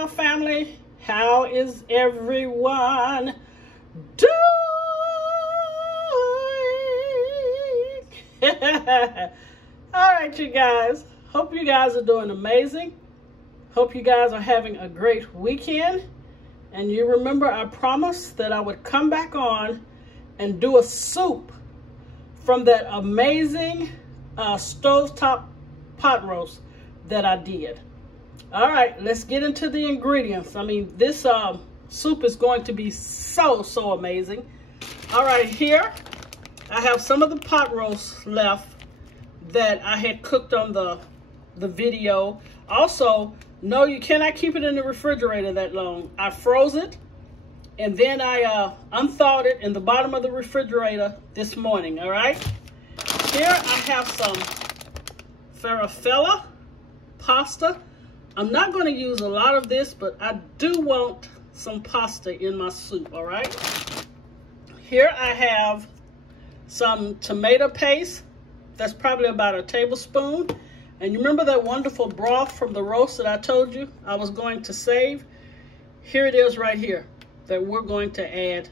royal family. How is everyone doing? All right, you guys. Hope you guys are doing amazing. Hope you guys are having a great weekend. And you remember I promised that I would come back on and do a soup from that amazing stovetop pot roast that I did. All right, let's get into the ingredients. I mean, this soup is going to be so amazing. All right, here I have some of the pot roast left that I had cooked on the video. Also, no, you cannot keep it in the refrigerator that long. I froze it, and then I unthawed it in the bottom of the refrigerator this morning, all right? Here I have some farfalle pasta. I'm not going to use a lot of this, but I do want some pasta in my soup, all right? Here I have some tomato paste. That's probably about a tablespoon. And you remember that wonderful broth from the roast that I told you I was going to save? Here it is right here that we're going to add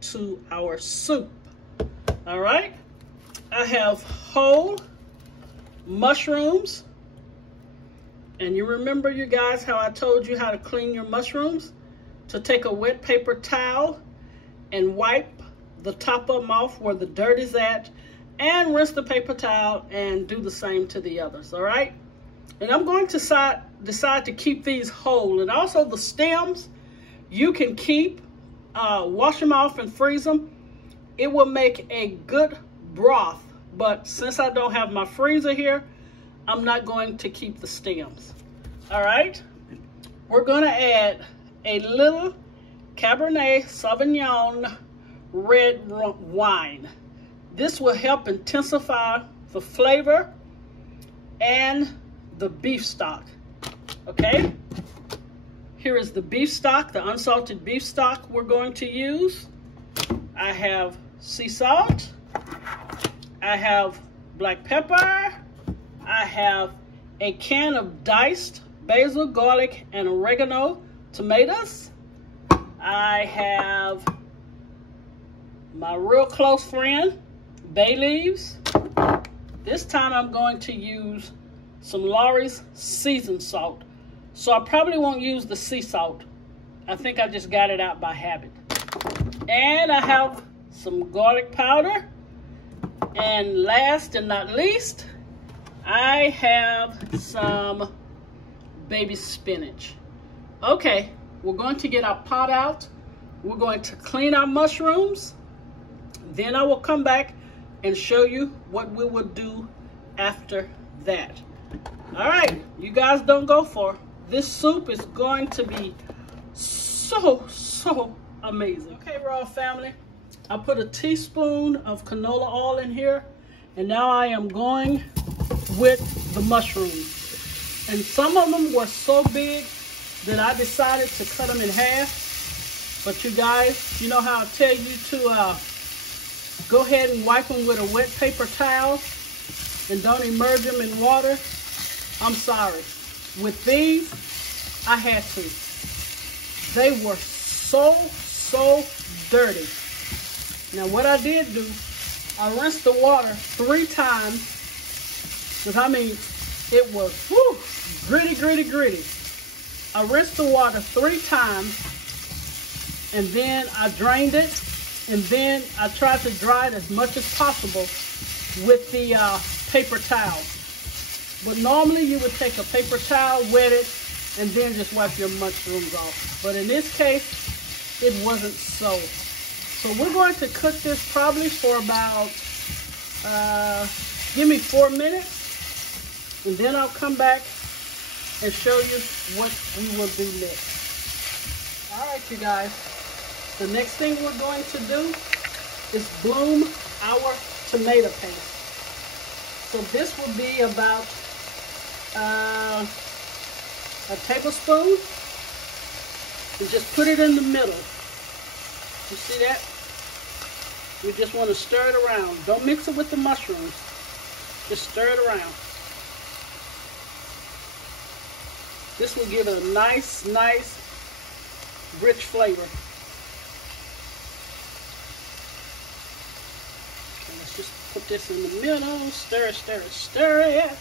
to our soup. All right? I have whole mushrooms. And you remember, you guys, how I told you how to clean your mushrooms? To take a wet paper towel and wipe the top of them off where the dirt is at, and rinse the paper towel and do the same to the others, all right? And I'm going to decide to keep these whole. And also the stems, you can keep, wash them off and freeze them. It will make a good broth, but since I don't have my freezer here, I'm not going to keep the stems. All right, we're gonna add a little Cabernet Sauvignon red wine. This will help intensify the flavor and the beef stock, okay? Here is the beef stock, the unsalted beef stock we're going to use. I have sea salt, I have black pepper, I have a can of diced basil, garlic, and oregano tomatoes. I have my real close friend, bay leaves. This time I'm going to use some Lawry's seasoned salt. So I probably won't use the sea salt. I think I just got it out by habit. And I have some garlic powder. And last and not least, I have some baby spinach. Okay, we're going to get our pot out. We're going to clean our mushrooms. Then I will come back and show you what we will do after that. All right, you guys don't go far. This soup is going to be so amazing. Okay, Royal family, I put a teaspoon of canola oil in here, and now I am going with the mushrooms. And some of them were so big that I decided to cut them in half. But you guys, you know how I tell you to go ahead and wipe them with a wet paper towel and don't immerse them in water? I'm sorry. With these, I had to. They were so dirty. Now what I did do, I rinsed the water 3 times. Because I mean, it was gritty. I rinsed the water 3 times, and then I drained it, and then I tried to dry it as much as possible with the paper towel. But normally you would take a paper towel, wet it, and then just wipe your mushrooms off. But in this case, it wasn't so. So we're going to cook this probably for about, give me 4 minutes. And then I'll come back and show you what we will do next. All right, you guys. The next thing we're going to do is bloom our tomato paste. So this will be about a tablespoon. And just put it in the middle. You see that? We just want to stir it around. Don't mix it with the mushrooms. Just stir it around. This will give it a nice, rich flavor. Okay, let's just put this in the middle. Stir it, stir it, stir it.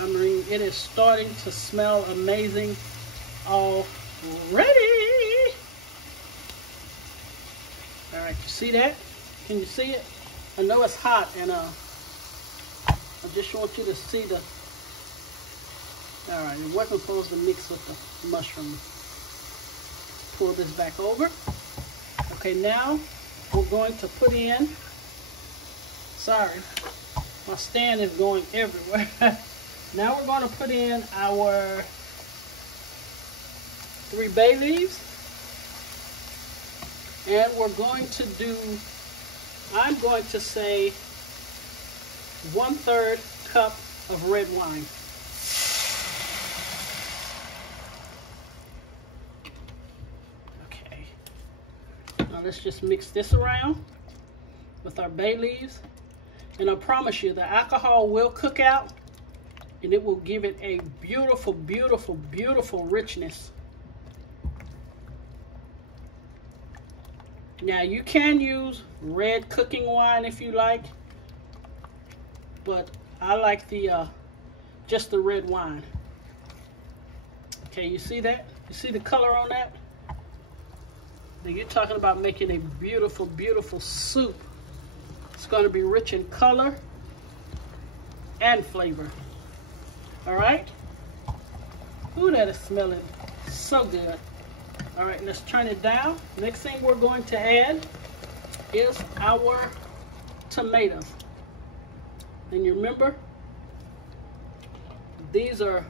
I mean, it is starting to smell amazing already. All right, you see that? Can you see it? I know it's hot, and I just want you to see the. All right, it wasn't supposed to mix with the mushroom. Pull this back over. Okay, now we're going to put in. Sorry, my stand is going everywhere. Now we're going to put in our 3 bay leaves. And we're going to do, I'm going to say 1/3 cup of red wine. Okay. Now let's just mix this around with our bay leaves. And I promise you, the alcohol will cook out. And it will give it a beautiful, beautiful, beautiful richness. Now you can use red cooking wine if you like, but I like the just the red wine. Okay, you see that? You see the color on that? Now you're talking about making a beautiful, beautiful soup. It's going to be rich in color and flavor. All right. Ooh, that is smelling so good. All right, let's turn it down. Next thing we're going to add is our tomatoes. And you remember, these are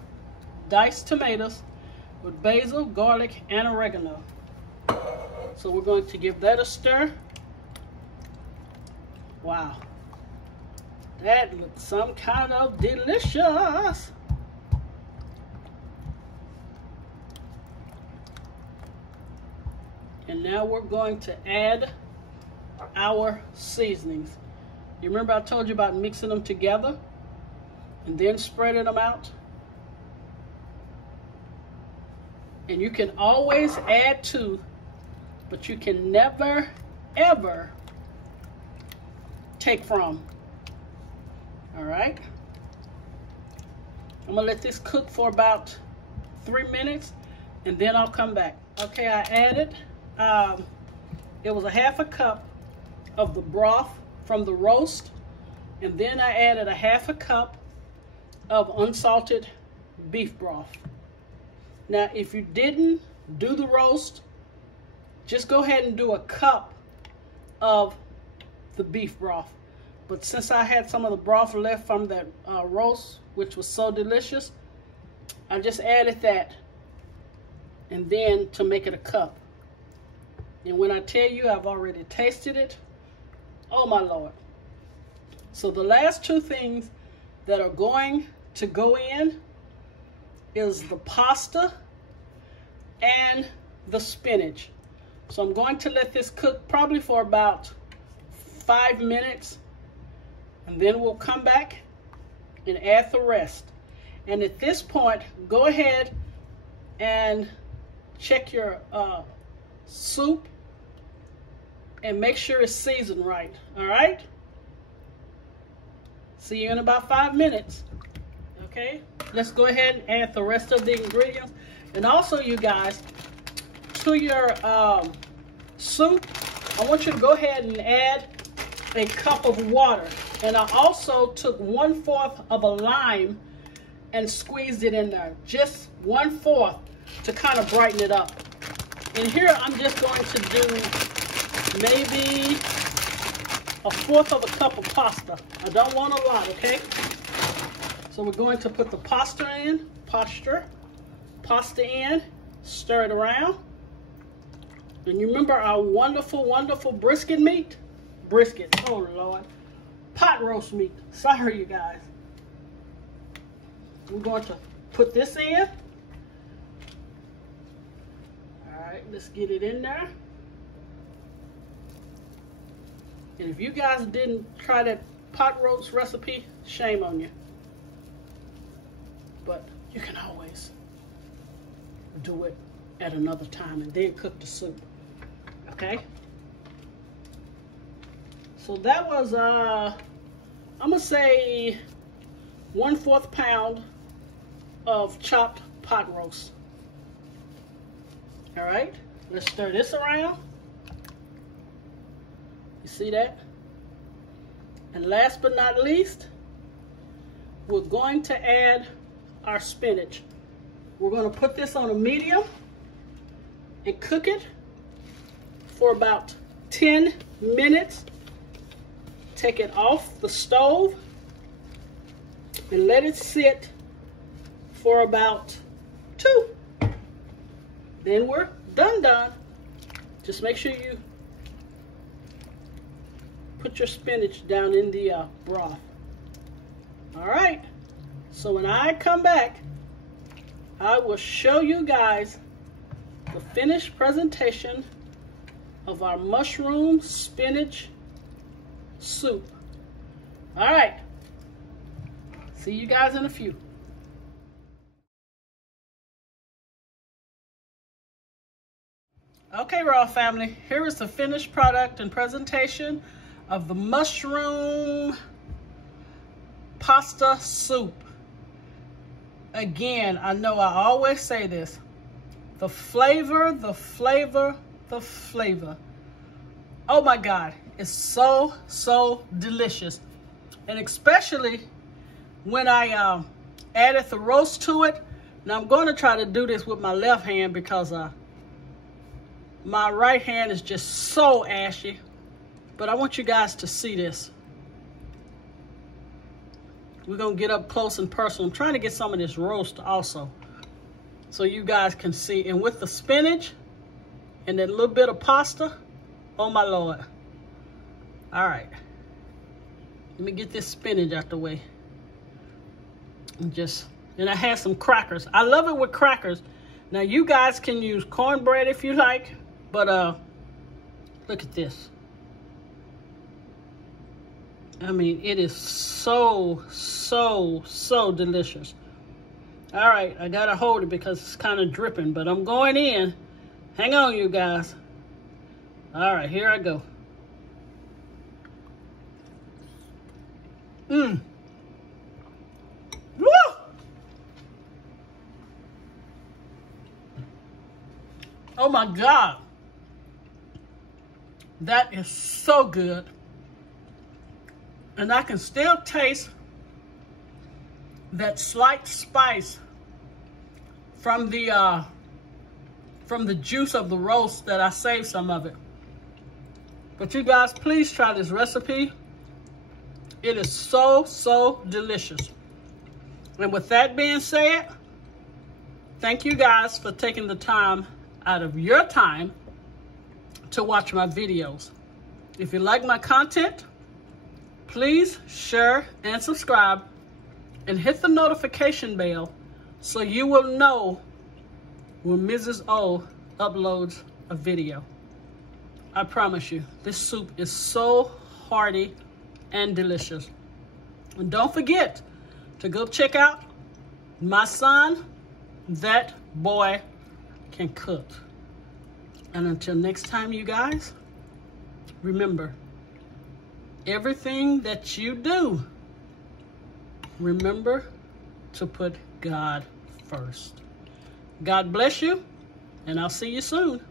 diced tomatoes with basil, garlic, and oregano. So we're going to give that a stir. Wow. That looks some kind of delicious. And now we're going to add our seasonings. You remember I told you about mixing them together and then spreading them out? And you can always add to, but you can never, ever take from. All right? I'm gonna let this cook for about 3 minutes and then I'll come back. Okay, I added, it was a 1/2 cup of the broth from the roast, and then I added a 1/2 cup of unsalted beef broth. Now, if you didn't do the roast, just go ahead and do a cup of the beef broth. But since I had some of the broth left from that roast, which was so delicious, I just added that, and then to make it a cup. And when I tell you I've already tasted it, oh my Lord. So the last 2 things that are going to go in is the pasta and the spinach. So I'm going to let this cook probably for about 5 minutes, and then we'll come back and add the rest. And at this point, go ahead and check your soup and make sure it's seasoned right. All right? See you in about 5 minutes. Okay? Let's go ahead and add the rest of the ingredients. And also, you guys, to your soup, I want you to go ahead and add a cup of water. And I also took 1/4 of a lime and squeezed it in there. Just 1/4 to kind of brighten it up. And here I'm just going to do maybe 1/4 of a cup of pasta. I don't want a lot, okay? So we're going to put the pasta in, stir it around. And you remember our wonderful, wonderful brisket meat? Brisket, oh Lord. Pot roast meat, sorry you guys. We're going to put this in. All right, let's get it in there. And if you guys didn't try that pot roast recipe, shame on you. But you can always do it at another time and then cook the soup. Okay? So that was, I'm gonna say 1/4 pound of chopped pot roast. All right, let's stir this around. You see that? And last but not least, we're going to add our spinach. We're going to put this on a medium and cook it for about 10 minutes. Take it off the stove and let it sit for about 2. Then we're done. Just make sure you put your spinach down in the broth. All right, so when I come back, I will show you guys the finished presentation of our mushroom spinach soup. All right, see you guys in a few. Okay, Raw family, here is the finished product and presentation of the mushroom pasta soup. Again, I know I always say this, the flavor. Oh my God, it's so delicious. And especially when I added the roast to it. Now I'm going to try to do this with my left hand because my right hand is just so ashy, but I want you guys to see this. We're gonna get up close and personal. I'm trying to get some of this roast also, so you guys can see. And with the spinach and that little bit of pasta, oh my Lord. All right, let me get this spinach out the way. And I had some crackers. I love it with crackers. Now you guys can use cornbread if you like, but look at this. I mean, it is so delicious. All right, I gotta hold it because it's kind of dripping, but I'm going in. Hang on, you guys. All right, here I go. Woo! Oh my God. That is so good. And I can still taste that slight spice from the juice of the roast that I saved some of it. But you guys, please try this recipe. It is so delicious. And with that being said, thank you guys for taking the time out of your time to watch my videos. If you like my content, please share and subscribe and hit the notification bell so you will know when Mrs. O uploads a video. I promise you, this soup is so hearty and delicious. And don't forget to go check out my son. That boy can cook. And until next time, you guys, remember, everything that you do, remember to put God first. God bless you, and I'll see you soon.